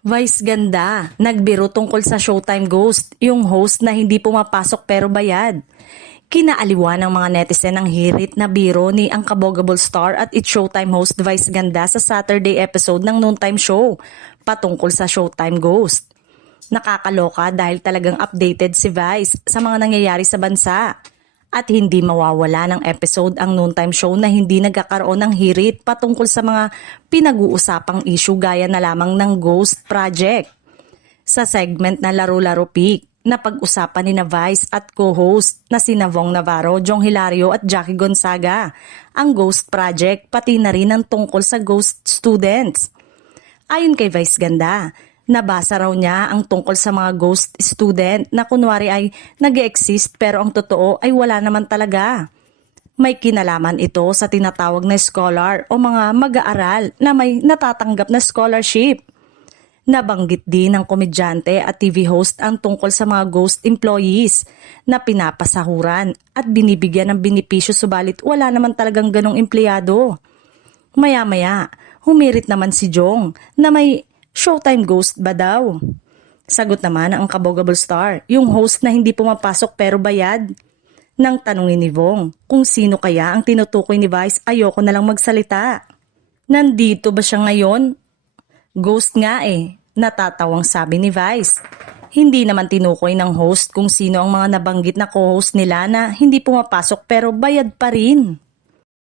Vice ganda, nagbiro tungkol sa Showtime Ghost, yung host na hindi pumapasok pero bayad. Kinaaliwa ng mga netizen ang hirit na biro ni ang kabogable star at It's Showtime host Vice Ganda sa Saturday episode ng Noontime Show patungkol sa Showtime Ghost. Nakakaloka dahil talagang updated si Vice sa mga nangyayari sa bansa. At hindi mawawala ng episode ang Noontime Show na hindi nagkakaroon ng hirit patungkol sa mga pinag-uusapang issue gaya na lamang ng Ghost Project. Sa segment na Laro-Laro Peak, napag-usapan ni na Vice at co-host na sina Vong Navarro, Jong Hilario at Jackie Gonzaga ang Ghost Project pati na rin ang tungkol sa Ghost Students. Ayon kay Vice Ganda, nabasa raw niya ang tungkol sa mga ghost student na kunwari ay nag-exist pero ang totoo ay wala naman talaga. May kinalaman ito sa tinatawag na scholar o mga mag-aaral na may natatanggap na scholarship. Nabanggit din ng komedyante at TV host ang tungkol sa mga ghost employees na pinapasahuran at binibigyan ng benepisyo subalit wala naman talagang ganong empleyado. Maya-maya, humirit naman si Jong na may Showtime Ghost ba daw? Sagot naman ang kabogable star, yung host na hindi pumapasok pero bayad. Nang tanungin ni Vong kung sino kaya ang tinutukoy ni Vice, ayoko na lang magsalita. Nandito ba siya ngayon? Ghost nga natatawang sabi ni Vice. Hindi naman tinukoy ng host kung sino ang mga nabanggit na co-host nila na hindi pumapasok pero bayad pa rin.